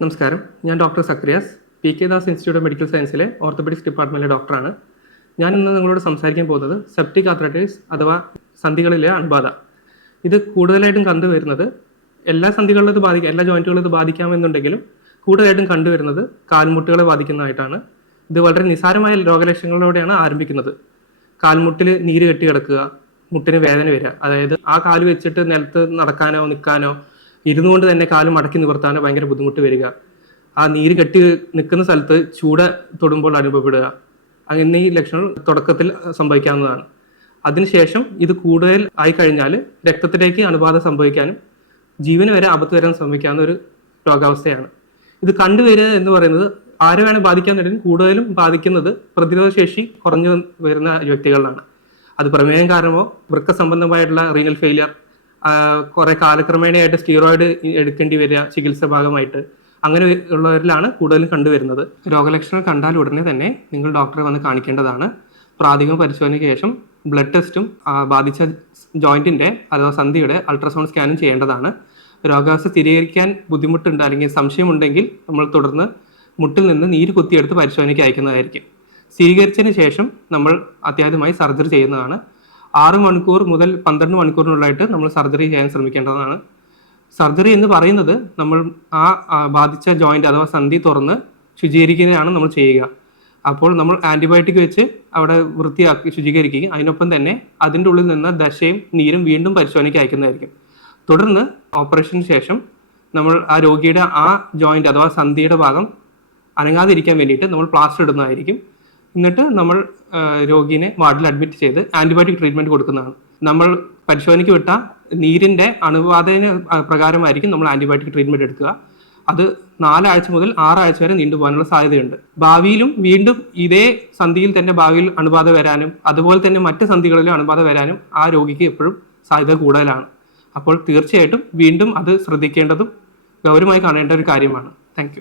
നമസ്കാരം. ഞാൻ doctor Sakariyas. P K Das institute of medical സയൻസിലെ orthopaedics ഡിപ്പാർട്ട്മെന്റിലെ ഡോക്ടറാണ്. ഞാൻ ഇന്ന് നിങ്ങളോട് സംസാരിക്കാൻ പോകുന്നത് സെപ്റ്റിക് ആത്രൈറ്റിസ് അഥവാ സന്ധികളിലെ അണുബാധ ഇത് കൂടുതലായിട്ടും കണ്ടുവരുന്നത് എല്ലാ സന്ധികളിലും ഇത് ബാധിക്കാം എല്ലാ ജോയിന്റുകളും ഇത് ബാധിക്കാമെന്നുണ്ടെങ്കിലും കൂടുതലായിട്ടും കണ്ടുവരുന്നത് കാൽമുട്ടുകളെ ബാധിക്കുന്നതായിട്ടാണ്. ഇത് വളരെ നിസാരമായ രോഗലക്ഷണങ്ങളോടെയാണ് ആരംഭിക്കുന്നത്. കാൽമുട്ടിൽ നീര് കെട്ടി കിടക്കുക മുട്ടിന് വേദന വരിക. അതായത് ആ കാൽ വെച്ചിട്ട് നിലത്ത് നടക്കാനോ നിൽക്കാനോ ഇരുന്നുകൊണ്ട് തന്നെ കാൽ മടക്കി നിവർത്താനോ ഭയങ്കര ബുദ്ധിമുട്ട് വരിക. ആ നീര് കെട്ടി നിൽക്കുന്ന സ്ഥലത്ത് ചൂട് തൊടുമ്പോൾ അനുഭവപ്പെടുക. അങ്ങനെ ഈ ലക്ഷണങ്ങൾ തുടക്കത്തിൽ സംഭവിക്കാവുന്നതാണ്. അതിനുശേഷം ഇത് കൂടുതൽ ആയി കഴിഞ്ഞാൽ രക്തത്തിലേക്ക് അണുബാധ സംഭവിക്കാനും ജീവന് വരെ ആപത്ത് വരാൻ സംഭവിക്കാവുന്ന ഒരു രോഗാവസ്ഥയാണ്. ഇത് കണ്ടുവരിക എന്ന് പറയുന്നത് ആരെ വേണം ബാധിക്കാൻ തുടങ്ങി കൂടുതലും ബാധിക്കുന്നത് പ്രതിരോധശേഷി കുറഞ്ഞു വരുന്ന വ്യക്തികളിലാണ്. അത് പ്രമേയം കാരണമോ വൃക്ക സംബന്ധമായിട്ടുള്ള റീനൽ ഫെയിലിയർ കുറെ കാലക്രമേണയായിട്ട് സ്റ്റീറോയിഡ് എടുക്കേണ്ടി വരിക ചികിത്സ ഭാഗമായിട്ട്. അങ്ങനെ ഉള്ളവരിലാണ് കൂടുതലും കണ്ടുവരുന്നത്. രോഗലക്ഷണം കണ്ടാൽ ഉടനെ തന്നെ നിങ്ങൾ ഡോക്ടറെ വന്ന് കാണിക്കേണ്ടതാണ്. പ്രാഥമിക പരിശോധനയ്ക്ക് ശേഷം ബ്ലഡ് ടെസ്റ്റും ബാധിച്ച ജോയിന്റിന്റെ അഥവാ സന്ധിയുടെ അൾട്രാസൗണ്ട് സ്കാനും ചെയ്യേണ്ടതാണ്. രോഗാവസ്ഥ സ്ഥിരീകരിക്കാൻ ബുദ്ധിമുട്ടുണ്ട് അല്ലെങ്കിൽ സംശയമുണ്ടെങ്കിൽ നമ്മൾ തുടർന്ന് മുട്ടിൽ നിന്ന് നീര് കുത്തിയെടുത്ത് പരിശോധനയ്ക്ക് അയക്കുന്നതായിരിക്കും. സ്ഥിരീകരിച്ചതിന് ശേഷം നമ്മൾ അത്യാവശ്യമായി സർജറി ചെയ്യുന്നതാണ്. ആറ് മണിക്കൂർ മുതൽ പന്ത്രണ്ട് മണിക്കൂറിനുള്ളിലായിട്ട് നമ്മൾ സർജറി ചെയ്യാൻ ശ്രമിക്കേണ്ടതാണ്. സർജറി എന്ന് പറയുന്നത് നമ്മൾ ആ ബാധിച്ച ജോയിന്റ് അഥവാ സന്ധി തുറന്ന് ശുചീകരിക്കുന്നതാണ് നമ്മൾ ചെയ്യുക. അപ്പോൾ നമ്മൾ ആന്റിബയോട്ടിക് വെച്ച് അവിടെ വൃത്തിയാക്കി ശുചീകരിക്കുകയും അതിനൊപ്പം തന്നെ അതിന്റെ ഉള്ളിൽ നിന്ന് ദശയും നീരും വീണ്ടും പരിശോധനയ്ക്ക് അയക്കുന്നതായിരിക്കും. തുടർന്ന് ഓപ്പറേഷന് ശേഷം നമ്മൾ ആ രോഗിയുടെ ആ ജോയിന്റ് അഥവാ സന്ധിയുടെ ഭാഗം അനങ്ങാതിരിക്കാൻ വേണ്ടിയിട്ട് നമ്മൾ പ്ലാസ്റ്റർ ഇടുന്നതായിരിക്കും. എന്നിട്ട് നമ്മൾ രോഗിനെ വാർഡിൽ അഡ്മിറ്റ് ചെയ്ത് ആന്റിബയോട്ടിക് ട്രീറ്റ്മെന്റ് കൊടുക്കുന്നതാണ്. നമ്മൾ പരിശോധനയ്ക്ക് വിട്ട നീരിന്റെ അണുബാധന പ്രകാരമായിരിക്കും നമ്മൾ ആന്റിബയോട്ടിക് ട്രീറ്റ്മെന്റ് എടുക്കുക. അത് നാലാഴ്ച മുതൽ ആറാഴ്ച വരെ നീണ്ടുപോകാനുള്ള സാധ്യതയുണ്ട്. ഭാവിയിലും വീണ്ടും ഇതേ സന്ധിയിൽ തന്നെ ഭാവിയിൽ അണുബാധ വരാനും അതുപോലെ തന്നെ മറ്റ് സന്ധികളിലും അണുബാധ വരാനും ആ രോഗിക്ക് എപ്പോഴും സാധ്യത കൂടുതലാണ്. അപ്പോൾ തീർച്ചയായിട്ടും വീണ്ടും അത് ശ്രദ്ധിക്കേണ്ടതും ഗൗരവമായി കാണേണ്ട ഒരു കാര്യമാണ്. താങ്ക്